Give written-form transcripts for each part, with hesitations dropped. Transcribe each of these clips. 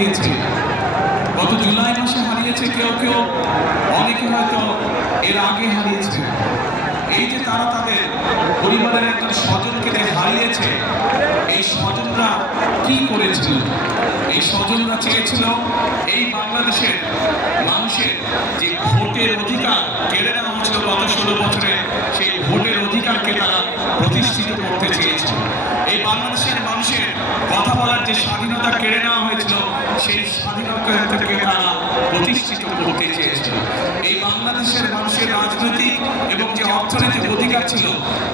হারিয়েছে, গত জুলাই মাসে হারিয়েছে, কেউ কেউ অনেকে হয়তো এর আগে হারিয়েছে। এই যে তারা তাদের পরিবারের একজন স্বজনকে যে হারিয়েছে, এই স্বজনরা কি করেছিল? এই স্বজনরা চেয়েছিল এই বাংলাদেশের মানুষের যে ভোটের অধিকার কেড়ে নেওয়া হয়েছিল গত 16 বছরে, সেই ভোটের অধিকারকে তারা প্রতিষ্ঠিত করতে চেয়েছিল। এই বাংলাদেশের মানুষের কথা বলার যে স্বাধীনতা কেড়ে নেওয়া হয়েছিল, সেই স্বাধীনতাকে তারা প্রতিষ্ঠিত করতে চেয়েছিল। এই বাংলাদেশের মানুষের রাজনৈতিক এবং যে অর্থনৈতিক অধিকার ছিল,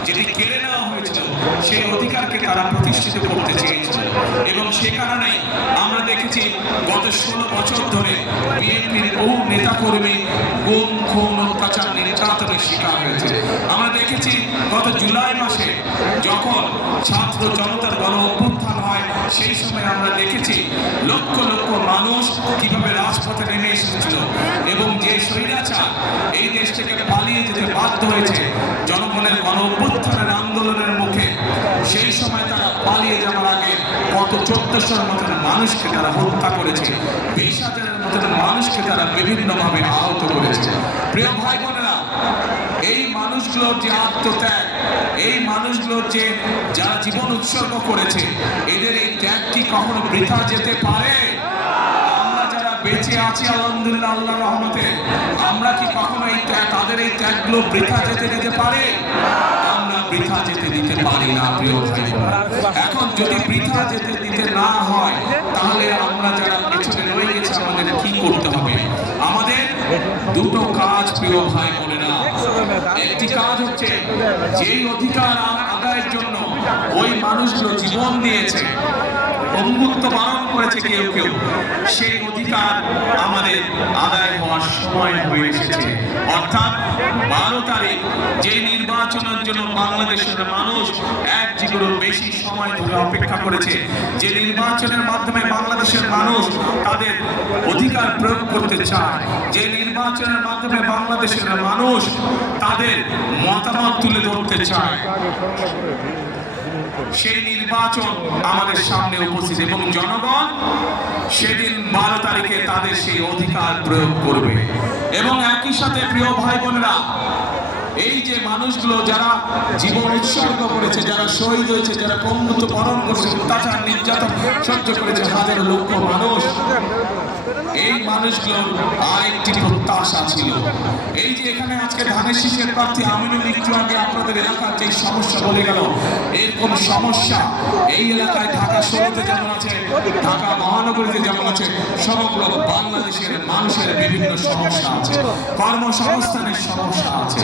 যেটি কেড়ে নেওয়া হয়েছিল, সেই অধিকারকে তারা প্রতিষ্ঠিত করতে চেয়েছিল। এবং সে কারণেই আমরা দেখেছি গত 16 বছর ধরে বিএনপির বহু নেতাকর্মী গুম, খুন, অত্যাচার, নির্যাতনের শিকার হয়েছে। আমরা দেখেছি গত জুলাই মাসে যখন ছাত্র জনতার গণ অভ্যুত্থান হয়, সেই সময় আমরা দেখেছি লক্ষ লক্ষ মানুষ কিভাবে রাজপথে নেমে এসেছিল এবং যে স্বৈরাচার এই দেশ থেকে পালিয়ে যেতে বাধ্য হয়েছে জনগণের গণ অভ্যুত্থানের আন্দোলনের মুখে, সেই সময় তারা পালিয়ে যাওয়ার আগে কত 1400-র মতন মানুষকে তারা হত্যা করেছে, 20,000-এর মতন মানুষকে তারা বিভিন্নভাবে আহত করেছে। প্রিয় ভাই বোনেরা, এই মানুষগুলোর যে আত্মত্যাগ, এই মানুষগুলোর যে যারা জীবন উৎসর্গ করেছে, এদের এই ত্যাগটি কখনো বৃথা যেতে পারে? আমরা যারা বেঁচে আছি আলহামদুলিল্লাহ আল্লাহর রহমতে, আমরা কি কখনো এই তাদের এই ত্যাগগুলো বৃথা যেতে দিতে পারি? আমরা বৃথা যেতে দিতে পারি না প্রিয় ভাই বোনেরা। এখন যদি বৃথা যেতে দিতে না হয়, তাহলে আমরা যারা পেছনে রয়ে গেছি আমাদের কি করতে হবে? আমাদের দুটো কাজ প্রিয় ভাই বোনেরা। একটি কাজ হচ্ছে যেই অধিকার আদায়ের জন্য ওই মানুষগুলো জীবন দিয়েছে, অঙ্গুত্ব বারণ করেছে কেউ কেউ, সেই অধিকার আমাদের আদায় হওয়ার সময় হয়ে এসেছে। অর্থাৎ 12 তারিখ যে নির্বাচনের জন্য বাংলাদেশের মানুষ 1 যুগেরও বেশি সময় ধরে অপেক্ষা করেছে, যে নির্বাচনের মাধ্যমে বাংলাদেশের মানুষ তাদের অধিকার প্রয়োগ করতে চায়, যে নির্বাচনের মাধ্যমে বাংলাদেশের মানুষ তাদের মতামত তুলে ধরতে চায়, সেই নির্বাচন আমাদের সামনে উপস্থিত এবং জনগণ সেদিন 12 তারিখে তাদের সেই অধিকার প্রয়োগ করবে। এবং একই সাথে প্রিয় ভাই বোনেরা, এই যে মানুষগুলো যারা জীবন উৎসর্গ করেছে, যারা শহীদ হয়েছে, যারা পঙ্গুত্ব বরণ করেছে, অত্যাচার নির্যাতন সহ্য করেছে হাজার লক্ষ মানুষ, এই মানুষগুলোর আরেকটি প্রত্যাশা ছিল। এই যে এখানে আজকে ধানের শীষের প্রার্থী আমিনুল একটু আগে আপনাদের এলাকার যে সমস্যা বলে গেল, এরকম সমস্যা এই এলাকায় ঢাকা শহরে যেমন আছে, ঢাকা মহানগরীতে যেমন আছে, সমগ্র বাংলাদেশের মানুষের বিভিন্ন সমস্যা আছে। কর্মসংস্থানের সমস্যা আছে,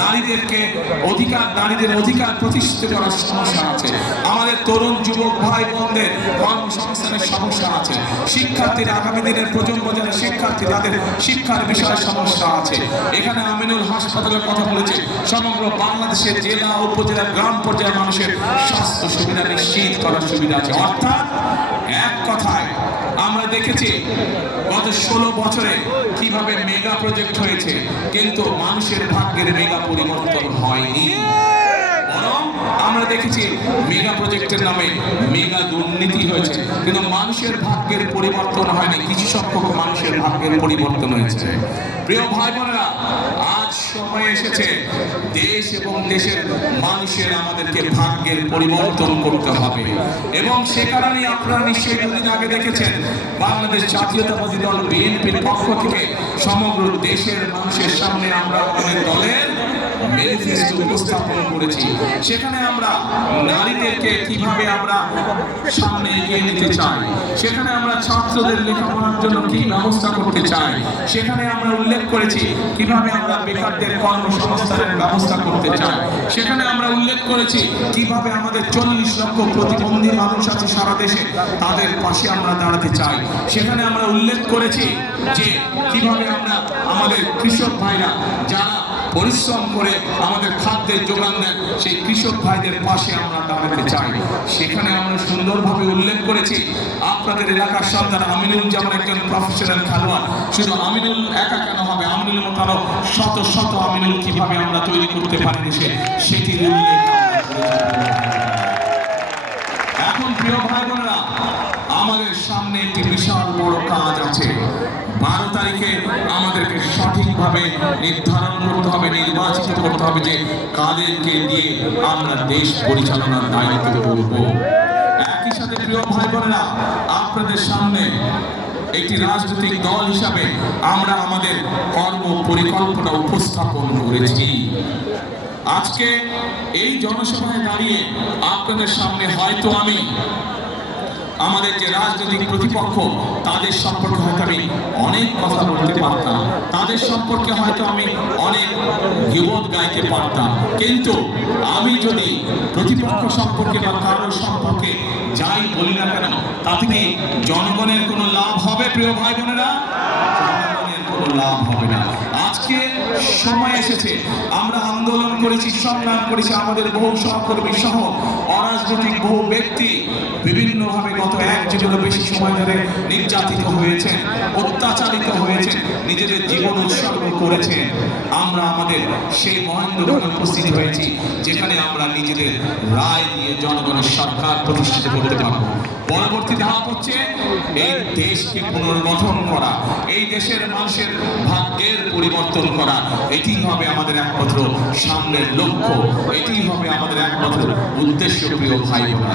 নারীদের অধিকার প্রতিষ্ঠিত করার সমস্যা আছে, আমাদের তরুণ যুবক ভাই বোনদের কর্মসংস্থানের সমস্যা আছে, শিক্ষার্থীরা আগামী দিনের প্রজন্ম যারা শিক্ষার্থী তাদের শিক্ষার বিষয়ে সমস্যা আছে। এখানে আমিনুল হাসপাতালের কথা বলেছে, সমগ্র বাংলাদেশের জেলা, উপজেলা, গ্রাম পর্যায়ের মানুষের স্বাস্থ্য সুবিধা নিশ্চিত করার সুবিধা আছে। অর্থাৎ এক কথায় আমরা দেখেছি গত 16 বছরে কিভাবে মেগা প্রজেক্ট হয়েছে, কিন্তু মানুষের ভাগ্যের মেগা পরিবর্তন হয়নি। বরং আমরা দেখেছি মেগা প্রজেক্টের নামে মেগা দুর্নীতি হয়েছে, কিন্তু মানুষের ভাগ্যের পরিবর্তন হয়নি, কিছু সংখ্যক মানুষের ভাগ্যের পরিবর্তন হয়েছে। প্রিয় ভাই বোনেরা, আজ সময় এসেছে দেশ এবং দেশের মানুষের আমাদেরকে ভাগ্যের পরিবর্তন করতে হবে। এবং সে কারণেই আপনারা নিশ্চয়ই দুদিন আগে দেখেছেন বাংলাদেশ জাতীয়তাবাদী দল বিএনপির পক্ষ থেকে সমগ্র দেশের মানুষের সামনে আমরা আমাদের দলের ম্যানিফেস্টো উপস্থাপন করেছি। সেখানে আমরা নারীদেরকে কিভাবে আমরা সামনে এগিয়ে নিতে চাই, সেখানে আমরা ছাত্রদের লেখাপড়ার জন্য কি ব্যবস্থা করতে চাই, সেখানে আমরা উল্লেখ করেছি কিভাবে আমরা বেকারদের কর্মসংস্থানের ব্যবস্থা করতে চাই, সেখানে আমরা উল্লেখ করেছি কিভাবে আমাদের 40 লক্ষ প্রতিবন্ধী মানুষ আছে সারা দেশে, তাদের পাশে আমরা দাঁড়াতে চাই। সেখানে আমরা উল্লেখ করেছি যে কিভাবে আমরা আমাদের কৃষক ভাইরা যারা পরিশ্রম করে আমাদের খাদ্যের যোগান দেন, সেই কৃষক ভাইদের পাশে আমরা দাঁড়াতে চাই। সেখানে আমরা সুন্দরভাবে উল্লেখ করেছি আপনাদের এলাকার সন্তান আমিনুল যেমন একজন প্রফেশনাল খেলোয়াড়, শুধু আমিনুল একা কেন হবে, আমিনুল মতো আরো শত শত আমিনুল কিভাবে আমরা তৈরি করতে পারি দেশে, সেটি উল্লেখ। এখন প্রিয় ভাই বোনেরা, আমাদের সামনে একটি বিশাল বড় কাজ আছে। 12 তারিখে আমাদেরকে সঠিকভাবে নির্ধারণ করতে হবে, নির্বাচিত করতে হবে যে কাদেরকে দিয়ে আমরা দেশ পরিচালনার দায়িত্ব করব। একই সাথে প্রিয় ভাই বোনেরা, আপনাদের সামনে একটি রাজনৈতিক দল হিসাবে আমরা আমাদের কর্ম পরিকল্পনা উপস্থাপন করেছি। আজকে এই জনসভায় দাঁড়িয়ে আপনাদের সামনে হয়তো আমি আমাদের যে রাজনৈতিক প্রতিপক্ষ তাদের সম্পর্কে হয়তো আমি অনেক কথা বলতে পারতাম, তাদের সম্পর্কে হয়তো আমি অনেক গীবত গাইতে পারতাম, কিন্তু আমি যদি প্রতিপক্ষ সম্পর্কে বা কারোর সম্পর্কে যাই বলি না কেন, তাতে কি জনগণের কোনো লাভ হবে প্রিয় ভাই বোনেরা? জনগণের কোনো লাভ হবে না। আজকে সময় এসেছে, আমরা আন্দোলন করেছি, সংগ্রাম করেছি, আমাদের বহু সহকর্মী সহ অরাজনৈতিক বহু ব্যক্তি বিভিন্নভাবে গত 1 যুগেরও বেশি সময় ধরে নির্যাতিত হয়েছেন, অত্যাচারিত হয়েছেন, নিজেদের জীবন উৎসর্গ করেছেন। আমরা আমাদের সেই মহেন্দ্রক্ষণে উপস্থিত হয়েছি যেখানে আমরা নিজেদের রায় দিয়ে জনগণের সরকার প্রতিষ্ঠিত করতে পারবো। পরবর্তী ধাপ হচ্ছে এই দেশকে পুনর্গঠন করা, এই দেশের মানুষের ভাগ্যের পরিবর্তন করা। এটি হবে আমাদের একমাত্র সামনের লক্ষ্য, এটি হবে আমাদের একমাত্র উদ্দেশ্য প্রিয় ভাই বোনেরা।